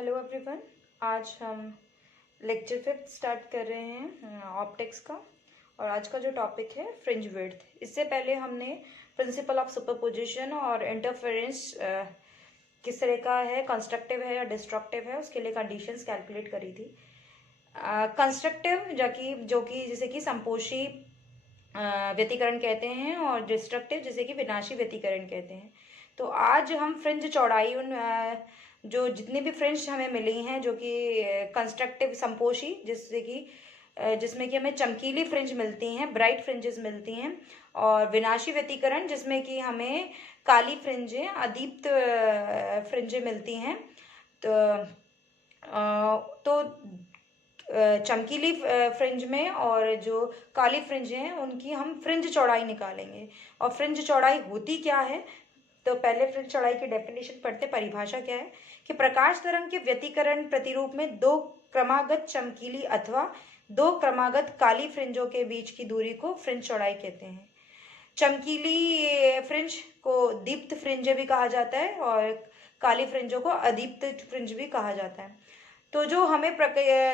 Hello everyone. आज हम lecture 5 start कर रहे हैं ऑप्टिक्स का। और आज का जो टॉपिक है फ्रिंज विड्थ। इससे पहले हमने प्रिंसिपल ऑफ सुपरपोजिशन और इंटरफेरेंस किस तरह का है, कंस्ट्रक्टिव है या डिस्ट्रक्टिव है, उसके लिए कंडीशंस कैलकुलेट करी थी। कंस्ट्रक्टिव जो कि जिसे कि संपोषी व्यतिकरण कहते हैं और डिस्ट्रक्टिव जिसे कि विनाशी व्यतिकरण कहते हैं। तो आज हम फ्रिंज चौड़ाई उन जो जितनी भी फ्रिंज हमें मिली हैं जो कि कंस्ट्रक्टिव संपोषी जिसमें कि हमें चमकीली फ्रिंज मिलती हैं, ब्राइट फ्रिंजेस मिलती हैं, और विनाशी व्यतिकरण जिसमें कि हमें काली फ्रिंजें, अदीप्त फ्रिंजें मिलती हैं। तो चमकीली फ्रिंज में और जो काली फ्रिंज हैं उनकी हम फ्रिंज चौड़ाई निकालेंगे। और फ्रिंज चौड़ाई होती क्या है, तो पहले फ्रिंज चौड़ाई की डेफिनेशन पढ़ते। परिभाषा क्या है कि प्रकाश तरंग के व्यतिकरण प्रतिरूप में दो क्रमागत चमकीली अथवा दो क्रमागत काली फ्रिंजों के बीच की दूरी को फ्रिंज चौड़ाई कहते हैं। चमकीली फ्रिंज को दीप्त फ्रिंज भी कहा जाता है और काली फ्रिंजों को अदीप्त फ्रिंज भी कहा जाता है। तो जो हमें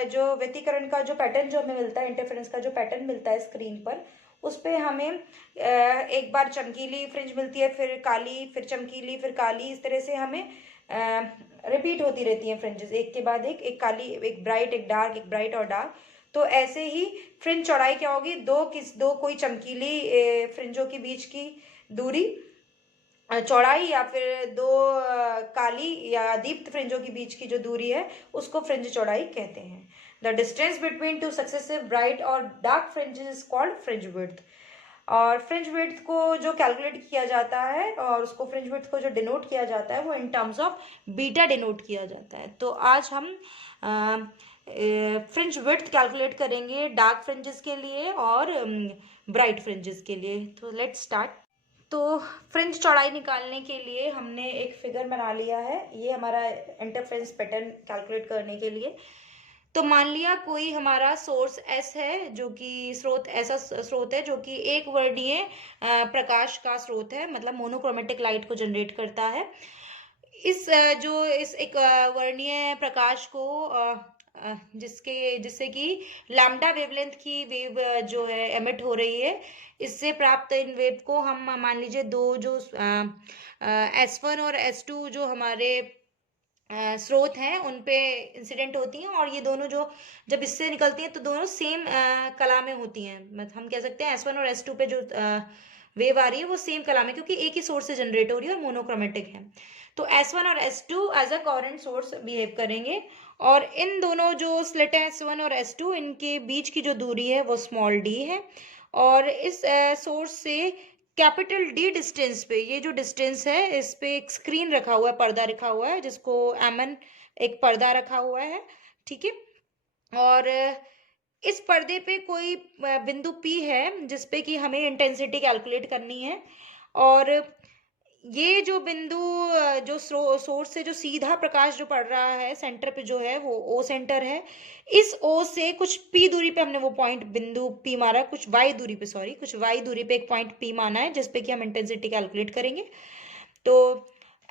जो व्यतिकरण का जो पैटर्न जो हमें मिलता है, इंटरफेरेंस का जो पैटर्न मिलता है स्क्रीन पर, उस पे हमें एक बार चमकीली फ्रिंज मिलती है, फिर काली, फिर चमकीली, फिर काली, इस तरह से हमें रिपीट होती रहती हैं फ्रिंजेस, एक के बाद एक काली, एक ब्राइट, एक डार्क, एक ब्राइट और डार्क। तो ऐसे ही फ्रिंज चौड़ाई क्या होगी, दो कोई चमकीली फ्रिंजों के बीच की दूरी चौड़ाई, या फिर दो काली या दीप्त फ्रिंजों के बीच की जो दूरी है उसको फ्रिंज चौड़ाई कहते हैं। The distance between two successive bright और dark fringes is called fringe width. और फ्रिंज विड्थ को जो कैलकुलेट किया जाता है और उसको फ्रिंज विड्थ को जो डिनोट किया जाता है वो in terms of beta denote किया जाता है। तो आज हम फ्रिंज विड्थ कैलकुलेट करेंगे डार्क फ्रिंजेस के लिए और ब्राइट फ्रिंजेस के लिए। तो लेट्स स्टार्ट। तो फ्रिंज चौड़ाई निकालने के लिए हमने एक फिगर बना लिया है, ये हमारा इंटरफेरेंस पैटर्न कैलकुलेट करने के लिए। तो मान लिया कोई हमारा सोर्स एस है, जो कि स्रोत, ऐसा स्रोत है जो कि एक वर्णीय प्रकाश का स्रोत है, मतलब मोनोक्रोमेटिक लाइट को जनरेट करता है। इस एक वर्णीय प्रकाश को जिससे कि लैम्डा वेवलेंथ की वेव जो है एमिट हो रही है, इससे प्राप्त इन वेव को हम मान लीजिए दो जो S1 और S2 जो हमारे स्रोत हैं उन पे इंसिडेंट होती हैं, और ये दोनों जो जब इससे निकलती हैं तो दोनों सेम कला में होती हैं। मतलब हम कह सकते हैं S1 और S2 पे जो वेव आ रही है वो सेम कला में, क्योंकि एक ही सोर्स से जनरेट हो रही है और मोनोक्रोमेटिक है। तो S1 और S2 as a coherent source behave करेंगे, और इन दोनों जो स्लिट है S1 और S2, इनके बीच की जो दूरी है वो स्मॉल d है। और इस सोर्स से कैपिटल डी डिस्टेंस पे, ये जो डिस्टेंस है इस पे एक स्क्रीन रखा हुआ है, पर्दा रखा हुआ है, जिसको एमन एक पर्दा रखा हुआ है, ठीक है। और इस पर्दे पे कोई बिंदु P है जिसपे कि हमें इंटेंसिटी कैलकुलेट करनी है। और ये जो बिंदु जो सोर्स से जो सीधा प्रकाश जो पड़ रहा है सेंटर पे जो है वो O सेंटर है। इस O से कुछ P दूरी पे हमने वो पॉइंट बिंदु P मारा है, कुछ Y दूरी पे, सॉरी, कुछ Y दूरी पे एक पॉइंट P माना है जिसपे कि हम इंटेंसिटी कैलकुलेट करेंगे। तो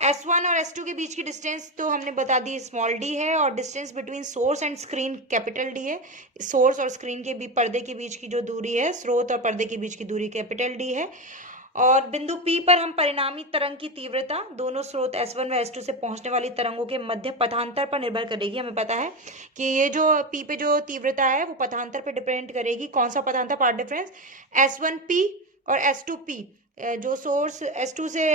S1 और S2 के बीच की डिस्टेंस तो हमने बता दी स्मॉल d है, और distance between source and screen capital D है। सोर्स और स्क्रीन के भी पर्दे के बीच की जो दूरी है, स्रोत और पर्दे के बीच की दूरी कैपिटल D है। और बिंदु P पर हम परिणामी तरंग की तीव्रता दोनों स्रोत S1 व S2 से पहुंचने वाली तरंगों के मध्य पथांतर पर निर्भर करेगी। हमें पता है कि ये जो P पे जो तीव्रता है वो पथांतर पर डिपेंड करेगी। कौन सा पथांतर, पाथ डिफरेंस, S1P और S2P। जो सोर्स S2 से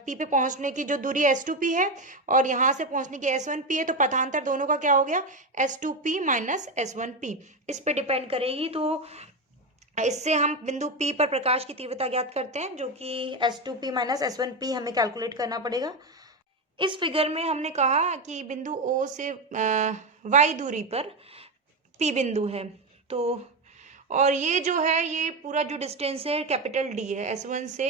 P पे पहुंचने की जो दूरी S2P है और यहाँ से पहुंचने की S1P है, तो पथांतर दोनों का क्या हो गया, S2P माइनस S1P, इस पे डिपेंड करेगी। तो इससे हम बिंदु P पर प्रकाश की तीव्रता ज्ञात करते हैं, जो कि S2P माइनस S1P हमें कैलकुलेट करना पड़ेगा। इस फिगर में हमने कहा कि बिंदु O से Y दूरी पर P बिंदु है। तो और ये जो है, ये पूरा जो डिस्टेंस है कैपिटल D है, S1 से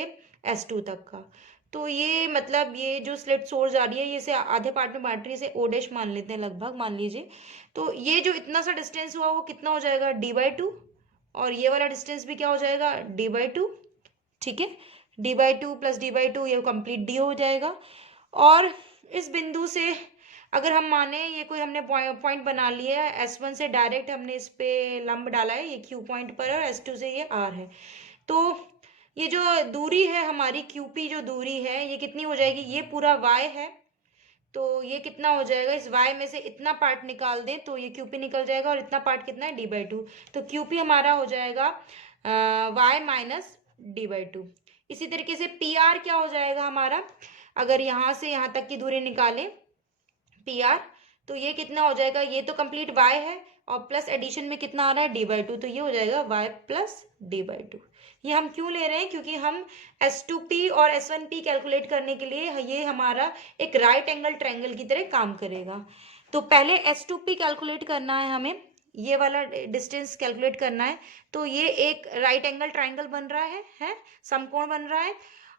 S2 तक का। तो ये मतलब ये जो स्लिट सोर्स आ रही है, ये से आधे पार्ट में बांट रही है, इसे O डैश मान लेते हैं लगभग, मान लीजिए। तो ये जो इतना सा डिस्टेंस हुआ वो कितना हो जाएगा, D/2, और ये वाला डिस्टेंस भी क्या हो जाएगा, D/2, ठीक है। D/2 प्लस D/2 ये कंप्लीट D हो जाएगा। और इस बिंदु से अगर हम माने ये कोई हमने पॉइंट बना लिया है, S1 से डायरेक्ट हमने इस पे लंब डाला है, ये Q पॉइंट पर है, और S2 से ये R है। तो ये जो दूरी है हमारी QP जो दूरी है, ये कितनी हो जाएगी, ये पूरा Y है, तो ये कितना हो जाएगा, इस y में से इतना पार्ट निकाल दें तो ये QP निकल जाएगा, और इतना पार्ट कितना है, d/2। तो QP हमारा हो जाएगा y माइनस d/2। इसी तरीके से PR क्या हो जाएगा हमारा, अगर यहाँ से यहाँ तक की दूरी निकालें PR, तो ये कितना हो जाएगा, ये तो कंप्लीट y है, और प्लस एडिशन में कितना आ रहा है, d/2, तो ये हो जाएगा y प्लस d/2। ये हम क्यों ले रहे हैं, क्योंकि हम S2P और S1P कैलकुलेट करने के लिए ये हमारा एक राइट एंगल ट्रायंगल की तरह काम करेगा। तो पहले S2P कैलकुलेट करना है हमें, ये वाला डिस्टेंस कैलकुलेट करना है। तो ये एक राइट एंगल ट्रायंगल बन रहा है समकोण बन रहा है,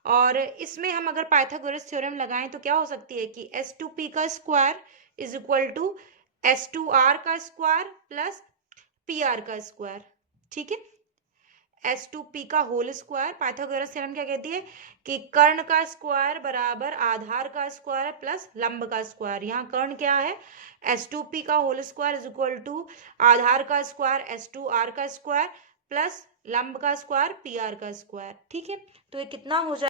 और इसमें हम अगर पाइथागोरस थ्योरम लगाएं तो क्या हो सकती है कि S2P का square is equal to S2R का स्क्वायर प्लस PR का स्क्वायर। ठीक है, S2P का होल स्क्वायर, पाइथागोरस थ्योरम क्या कहती है कि कर्ण का स्क्वायर बराबर आधार का स्क्वायर प्लस लंब का स्क्वायर। यहाँ कर्ण क्या है, S2P का whole square is equal to आधार का स्क्वायर S2R का स्क्वायर प्लस लंब का स्क्वायर PR का स्क्वायर। ठीक है, तो ये कितना हो जाए।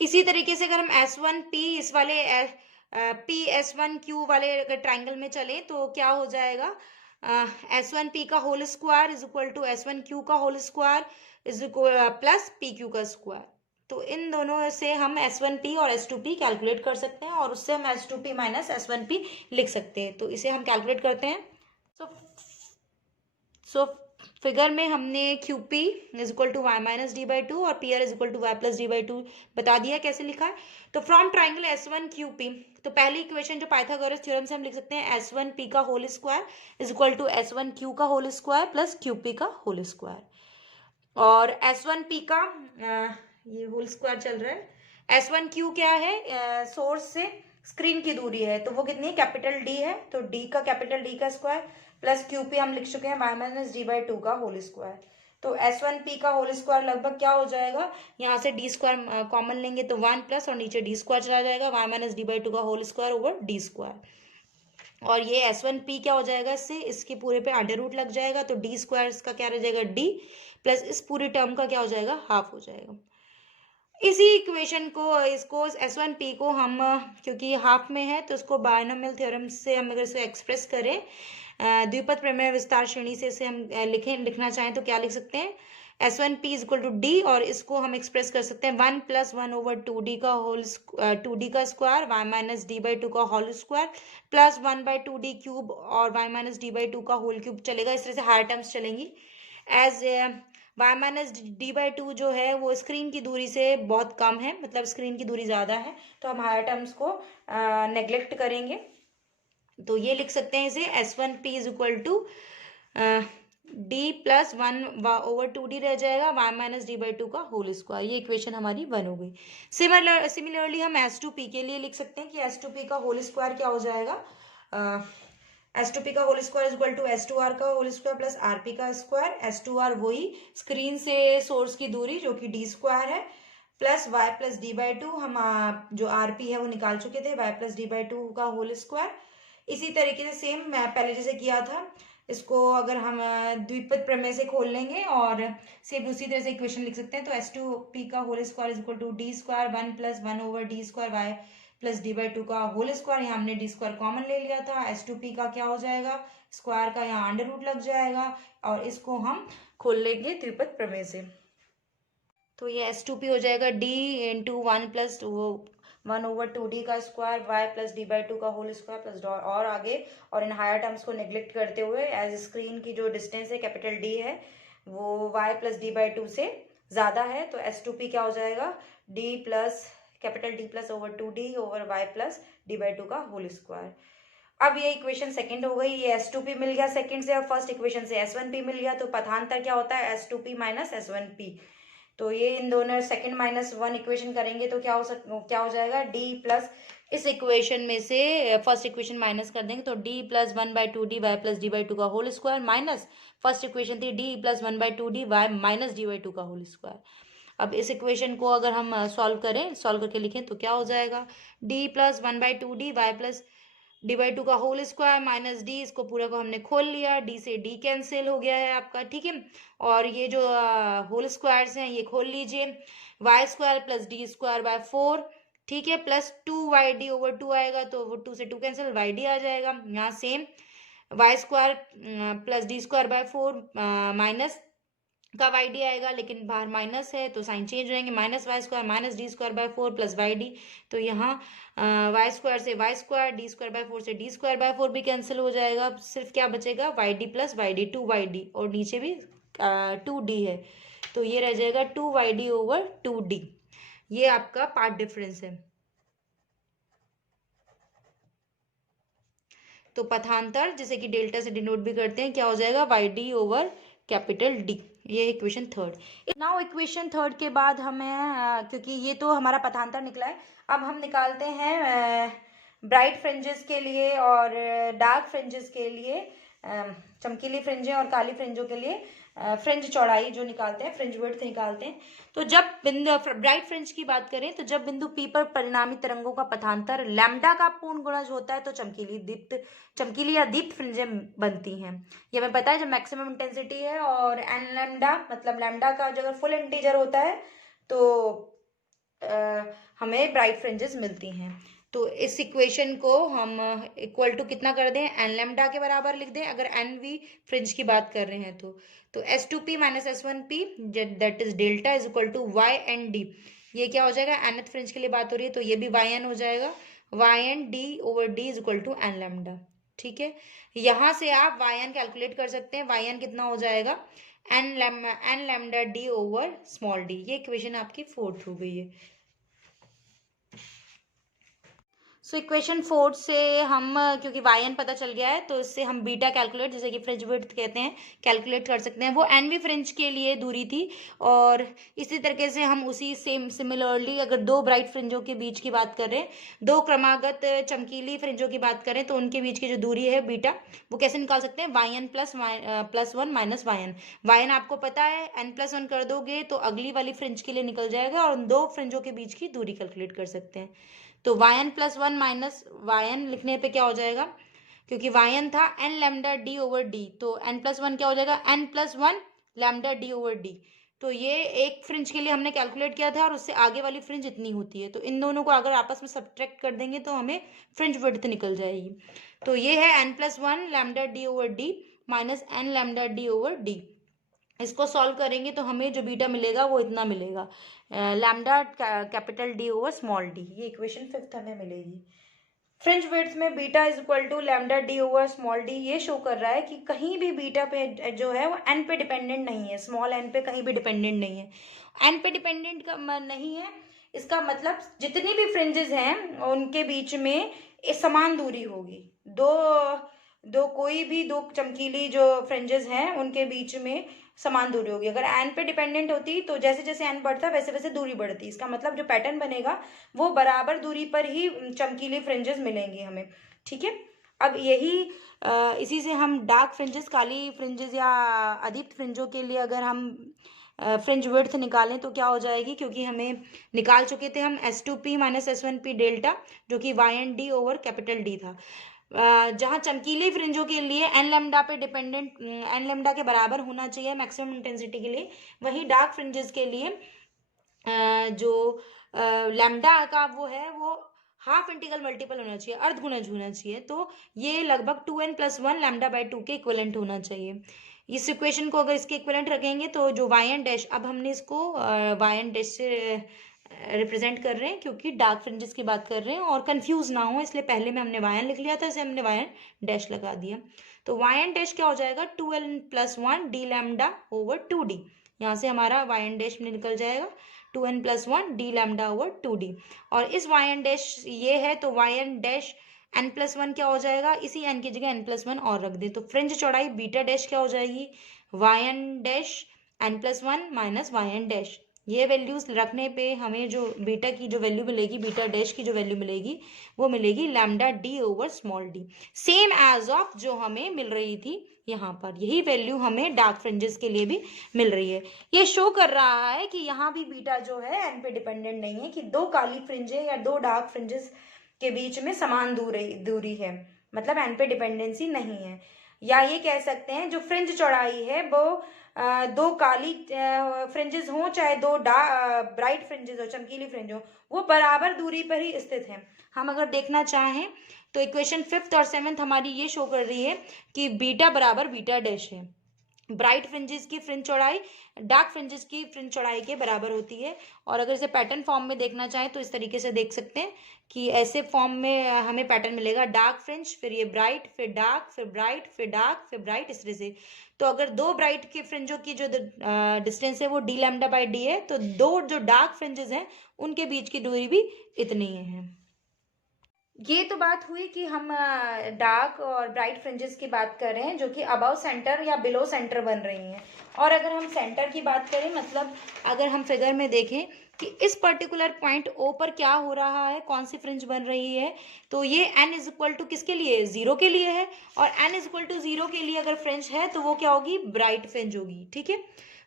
इसी तरीके से अगर हम S1P इस वाले PS1Q वाले अगर ट्राइंगल में चले तो क्या हो जाएगा, S1P का whole square is equal to S1Q का whole square is equal plus PQ का स्क्वायर। तो इन दोनों से हम S1P और S2P कैलकुलेट कर सकते हैं, और उससे हम S2P माइनस S1P लिख सकते हैं। तो इसे हम कैलकुलेट करते हैं। सो फिगर में हमने QP is equal to y minus d/2 और PR is equal to y plus d/2 बता दिया कैसे लिखा है। तो फ्रॉम ट्राइंगल S1QP, तो पहली इक्वेशन जो पाइथागोरस थ्योरम से हम लिख सकते हैं S1P का whole square is equal to S1Q का होल स्क्वायर प्लस QP का होल स्क्वायर। और S1P का ये होल स्क्वायर चल रहा है, S1Q क्या है, सोर्स से स्क्रीन की दूरी है, तो वो कितनी है, कैपिटल D है, तो D का कैपिटल D का स्क्वायर प्लस QP हम लिख चुके हैं y माइनस d/2 का होल स्क्वायर। तो S1P का होल स्क्वायर लगभग क्या हो जाएगा, यहाँ से d स्क्वायर कॉमन लेंगे तो 1 प्लस और नीचे d स्क्वायर चला जाएगा, y माइनस d/2 का whole square over d square. और ये S1P क्या हो जाएगा, इससे इसके पूरे पे अंडर रूट लग जाएगा, तो d स्क्वायर इसका क्या रह जाएगा, d प्लस इस पूरी टर्म का क्या हो जाएगा, हाफ हो जाएगा। इसी इक्वेशन को इसको S1P को हम क्योंकि हाफ में है तो इसको बायनोमियल थ्योरम से हम अगर इसे एक्सप्रेस करें, द्विपद प्रमेय विस्तार श्रेणी से इसे हम लिखना चाहें तो क्या लिख सकते हैं, S1P is equal to D, और इसको हम एक्सप्रेस कर सकते हैं 1 प्लस 1 ओवर 2D का होल 2D का स्क्वायर y माइनस d/2 का whole square plus 1/2D cube और y माइनस d/2 का होल क्यूब चलेगा। इस तरह से हायर टर्म्स चलेंगी। एज y माइनस d/2 जो है वो स्क्रीन की दूरी से बहुत कम है, मतलब स्क्रीन की दूरी ज़्यादा है, तो हम हायर टर्म्स को नेग्लेक्ट करेंगे। तो ये लिख सकते हैं इसे S1P is equal to D plus 1 over 2D रह जाएगा, y माइनस d/2 का होल स्क्वायर। ये इक्वेशन हमारी 1 हो गई। सिमिलरली हम S2P के लिए लिख सकते हैं कि S2P का होल स्क्वायर क्या हो जाएगा, S2P का whole square is equal to S2R का होल स्क्वायर प्लस RP का स्क्वायर। S2R वही स्क्रीन से सोर्स की दूरी जो कि D स्क्वायर है, प्लस y प्लस d/2, हम जो RP है वो निकाल चुके थे, y प्लस d/2 का होल स्क्वायर। इसी तरीके से सेम मैं पहले जैसे किया था, इसको अगर हम द्विपद प्रमेय से खोल लेंगे और सेम उसी तरह से इक्वेशन लिख सकते हैं। तो S2P का whole square is equal to D square 1 plus 1 over D square y plus d/2 का होल स्क्वायर। यहाँ हमने d स्क्वायर कॉमन ले लिया था, S2P का क्या हो जाएगा, स्क्वायर का यहाँ अंडर रूट लग जाएगा, और इसको हम खोल लेंगे द्विपद प्रमेय से। तो ये S2P हो जाएगा D into 1 plus 1 over 2D का स्क्वायर y प्लस d/2 का होल स्क्वायर प्लस और आगे, और इन हायर टर्म्स को नेग्लेक्ट करते हुए एज स्क्रीन की जो डिस्टेंस है कैपिटल D है वो y प्लस d/2 से ज़्यादा है, तो S2P क्या हो जाएगा, D plus capital D plus over 2D over y plus d/2 का होल स्क्वायर। अब ये इक्वेशन सेकंड हो गई, ये S2P मिल गया सेकंड से, और फर्स्ट इक्वेशन से S1P मिल गया, तो पथांतर क्या होता है, S2P माइनस S1P। तो ये इन दोनों सेकंड माइनस 1 इक्वेशन करेंगे तो क्या हो जाएगा, D प्लस इस इक्वेशन में से फर्स्ट इक्वेशन माइनस कर देंगे तो D plus 1/2D y plus d/2 का whole square minus first equation थी D plus 1/2D y minus d/2 का होल स्क्वायर। अब इस इक्वेशन को अगर हम सॉल्व करके लिखें तो क्या हो जाएगा, D plus 1/2D y plus d/2 का होल स्क्वायर माइनस डी, इसको पूरा को हमने खोल लिया, डी से डी कैंसिल हो गया है आपका, ठीक है। और ये जो होल स्क्वायर्स हैं ये खोल लीजिए, y square plus d square by 4, ठीक है, प्लस 2y/2 आएगा, तो वो 2 से 2 कैंसिल, y/d आ जाएगा। यहाँ same y square plus d square by 4 minus का y/d आएगा, लेकिन बाहर माइनस है तो साइन चेंज रहेंगे, minus y square minus d square by 4 plus y/d, तो यहाँ वाई स्क्वायर से y square, d square by 4 से डी स्क्वायर बाय 4 भी कैंसिल हो जाएगा, सिर्फ क्या बचेगा y/d प्लस y/d, 2y/d, और नीचे भी 2d है, तो ये रह जाएगा 2y/d ओवर 2d। ये आपका पार्ट डिफरेंस है। तो पथांतर जिसे कि डेल्टा से डिनोट भी करते हैं, क्या हो जाएगा, y/d ओवर कैपिटल D। ये equation third. Now equation third के बाद हमें क्योंकि ये तो हमारा पथांतर निकला है, अब हम निकालते हैं ब्राइट फ्रिंजेस के लिए और डार्क फ्रिंजेस के लिए, चमकीली फ्रिंजें और काली फ्रिंजों के लिए फ्रिंज चौड़ाई जो निकालते हैं, फ्रिंज विड्थ निकालते हैं। तो जब बिंदु ब्राइट फ्रिंज की बात करें तो जब बिंदु P पर परिणामी तरंगों का पथांतर लैम्डा का पूर्ण गुणज होता है तो चमकीली या दीप्त फ्रिंजें बनती हैं। ये हमें पता है जब मैक्सिमम इंटेंसिटी है और एन लैम्डा मतलब लैम्डा का जो अगर फुल इंटीजर होता है तो हमें ब्राइट फ्रिंजेस मिलती हैं। तो इस इक्वेशन को हम इक्वल टू कितना कर दें, एन लैम्डा के बराबर लिख दें अगर एन वी फ्रिंज की बात कर रहे हैं तो S2P minus S1P that is delta is equal to y n d. ये क्या हो जाएगा, nth फ्रिंज के लिए बात हो रही है तो ये भी वाई एन हो जाएगा, y n d over d is equal to n lambda, ठीक है। यहाँ से आप वाई एन कैलकुलेट कर सकते हैं, वाई एन कितना हो जाएगा, n lambda d over small d. ये इक्वेशन आपकी फोर्थ हो गई है। सो इक्वेशन फोर्थ से हम क्योंकि वाई एन पता चल गया है तो इससे हम बीटा कैलकुलेट, जैसे कि फ्रिंज विड्थ कहते हैं, कैलकुलेट कर सकते हैं। वो एनवी फ्रिंज के लिए दूरी थी और इसी तरीके से हम उसी सिमिलरली अगर दो ब्राइट फ्रिंजों के बीच की बात करें, दो क्रमागत चमकीली फ्रिंजों की बात करें तो उनके बीच की जो दूरी है बीटा, वो कैसे निकाल सकते हैं, y n plus one minus y n. Y n आपको पता है, n+1 कर दोगे तो अगली वाली फ्रिंज के लिए निकल जाएगा और उन दो फ्रिंजों के बीच की दूरी कैलकुलेट कर सकते हैं। तो y n plus one minus y n लिखने पे क्या हो जाएगा, क्योंकि वाई एन था n lambda d over d, तो n+1 क्या हो जाएगा, n+1 lambda d over d. तो ये एक फ्रिंज के लिए हमने कैलकुलेट किया था और उससे आगे वाली फ्रिंज इतनी होती है, तो इन दोनों को अगर आपस में सब्ट्रैक्ट कर देंगे तो हमें फ्रिंज विड्थ निकल जाएगी। तो ये है n+1 lambda d over d minus n lambda d over d. इसको सॉल्व करेंगे तो हमें जो बीटा मिलेगा वो इतना मिलेगा, lambda capital d over small d. ये इक्वेशन फिफ्थ हमें मिलेगी। फ्रिंज विड्थ में beta is equal to lambda d over small d ये शो कर रहा है कि कहीं भी बीटा पे जो है वो एन पे डिपेंडेंट नहीं है, स्मॉल एन पे कहीं भी डिपेंडेंट नहीं है। एन पे डिपेंडेंट का नहीं है, इसका मतलब जितनी भी फ्रिंजेस हैं उनके बीच में समान दूरी होगी। कोई भी दो चमकीली जो फ्रिंजेस हैं उनके बीच में समान दूरी होगी। अगर एन पे डिपेंडेंट होती तो जैसे जैसे एन बढ़ता वैसे वैसे दूरी बढ़ती, इसका मतलब जो पैटर्न बनेगा वो बराबर दूरी पर ही चमकीली फ्रिंजेस मिलेंगी हमें, ठीक है। अब यही इसी से हम डार्क फ्रिंजेस, काली फ्रिंजेस या अदीप्त फ्रिंजों के लिए अगर हम फ्रिंज विड्थ निकालें तो क्या हो जाएगी, क्योंकि हमें निकाल चुके थे हम S2P माइनस S1P डेल्टा जो कि y n d over capital d था। जहाँ चमकीली फ्रिंजों के लिए एन लैम्डा पे डिपेंडेंट, एन लैम्डा के बराबर होना चाहिए मैक्सिमम इंटेंसिटी के लिए, वहीं डार्क फ्रिंजेस के लिए जो लैम्डा का वो है वो हाफ इंटीग्रल मल्टीपल होना चाहिए, अर्ध गुणज होना चाहिए, तो ये लगभग 2n+1 लैम्डा बाय 2 के इक्विवेलेंट होना चाहिए। इस इक्वेशन को अगर इसके इक्विवेलेंट रखेंगे तो जो वाई एन डैश, अब हमने इसको वाई एन डैश से रिप्रेजेंट कर रहे हैं क्योंकि डार्क फ्रिंजेस की बात कर रहे हैं और कंफ्यूज ना हो इसलिए पहले में हमने वाई एन लिख लिया था, इसे हमने वाई एन डैश लगा दिया। तो वाई एन डैश क्या हो जाएगा, 2n+1 D lambda over 2d। यहाँ से हमारा वाई एन डैश में निकल जाएगा 2n+1 D lambda over 2d। और इस वाई एन डैश ये है तो वाई एन डैश n+1 क्या हो जाएगा, इसी n की जगह n+1 और रख दें तो फ्रिंज चौड़ाई बीटा डैश क्या हो जाएगी, y n dash n+1 minus y n dash. ये वैल्यूज रखने पे हमें जो बीटा की जो वैल्यू मिलेगी, बीटा डैश की जो वैल्यू मिलेगी वो मिलेगी lambda d over small d, same as of जो हमें मिल रही थी यहाँ पर। यही वैल्यू हमें डार्क फ्रिंजेस के लिए भी मिल रही है। ये शो कर रहा है कि यहाँ भी बीटा जो है एन पे डिपेंडेंट नहीं है, कि दो काली फ्रिंजें या दो डार्क फ्रिंजेस के बीच में समान दूरी है, मतलब n पे डिपेंडेंसी नहीं है। या ये कह सकते हैं जो फ्रिंज चौड़ाई है वो दो काली फ्रिंजेस हो चाहे दो ब्राइट फ्रिंजेस हो, चमकीली फ्रिंज हो, वो बराबर दूरी पर ही स्थित है। हम अगर देखना चाहें तो इक्वेशन 5th और 7th हमारी ये शो कर रही है कि बीटा बराबर बीटा डैश है। ब्राइट फ्रिंजेस की फ्रिंज चौड़ाई डार्क फ्रिंजेस की फ्रिंज चौड़ाई के बराबर होती है। और अगर इसे पैटर्न फॉर्म में देखना चाहें तो इस तरीके से देख सकते हैं कि ऐसे फॉर्म में हमें पैटर्न मिलेगा, डार्क फ्रिंज, फिर ये ब्राइट, फिर डार्क, फिर ब्राइट, फिर डार्क, फिर ब्राइट, इस तरह से। तो अगर दो ब्राइट के फ्रिंजों की जो डिस्टेंस है वो डी लैम्डा बाई डी है, तो दो जो डार्क फ्रिंजेस हैं उनके बीच की दूरी भी इतनी है। ये तो बात हुई कि हम डार्क और ब्राइट फ्रिंजेस की बात कर रहे हैं जो कि अबव सेंटर या बिलो सेंटर बन रही हैं। और अगर हम सेंटर की बात करें, मतलब अगर हम फिगर में देखें कि इस पर्टिकुलर पॉइंट ओ पर क्या हो रहा है, कौन सी फ्रिंज बन रही है, तो ये n इज इक्वल टू किसके लिए, जीरो के लिए है। और n is equal to zero के लिए अगर फ्रिंज है तो वो क्या होगी, ब्राइट फ्रिंज होगी। ठीक है,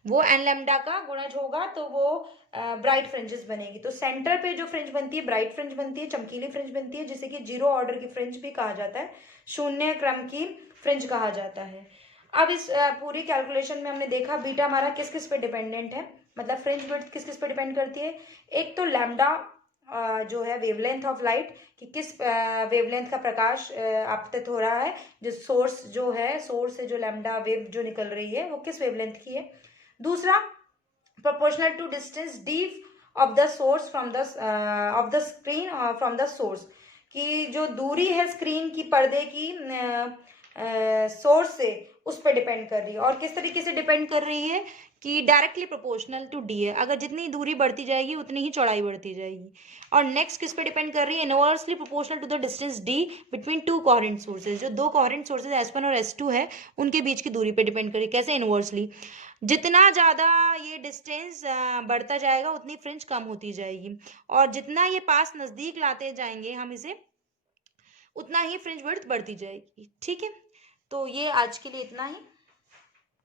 वो n लैम्डा का गुणज होगा तो वो ब्राइट फ्रिंजेस बनेगी। तो सेंटर पे जो फ्रिंज बनती है ब्राइट फ्रिंज बनती है, चमकीली फ्रिंज बनती है, जिसे कि जीरो ऑर्डर की फ्रिंज भी कहा जाता है, शून्य क्रम की फ्रिंज कहा जाता है। अब इस पूरी कैलकुलेशन में हमने देखा बीटा हमारा किस किस पे डिपेंडेंट है, मतलब फ्रिंज विड्थ किस किस पे डिपेंड करती है। एक तो लैम्डा जो है वेवलेंथ ऑफ लाइट, कि किस वेवलेंथ का प्रकाश आपतित हो रहा है, जो सोर्स से जो लैम्डा वेव जो निकल रही है वो किस वेवलेंथ की है। दूसरा proportional to distance d of the source from the of the screen from the source, कि जो दूरी है स्क्रीन की पर्दे की सोर्स से उस पर डिपेंड कर रही है। और किस तरीके से डिपेंड कर रही है कि डायरेक्टली प्रोपोर्शनल टू डी है, अगर जितनी दूरी बढ़ती जाएगी उतनी ही चौड़ाई बढ़ती जाएगी। और नेक्स्ट किस पे डिपेंड कर रही है, inversely proportional to the distance d between two coherent sources, जो दो कोहेरेंट सोर्सेज S1 और S2 है उनके बीच की दूरी पे डिपेंड कर रही है। कैसे, इनवर्सली, जितना ज़्यादा ये डिस्टेंस बढ़ता जाएगा उतनी फ्रिंज कम होती जाएगी, और जितना ये पास नज़दीक लाते जाएंगे हम इसे, उतना ही फ्रिंज विड्थ बढ़ती जाएगी। ठीक है, तो ये आज के लिए इतना ही।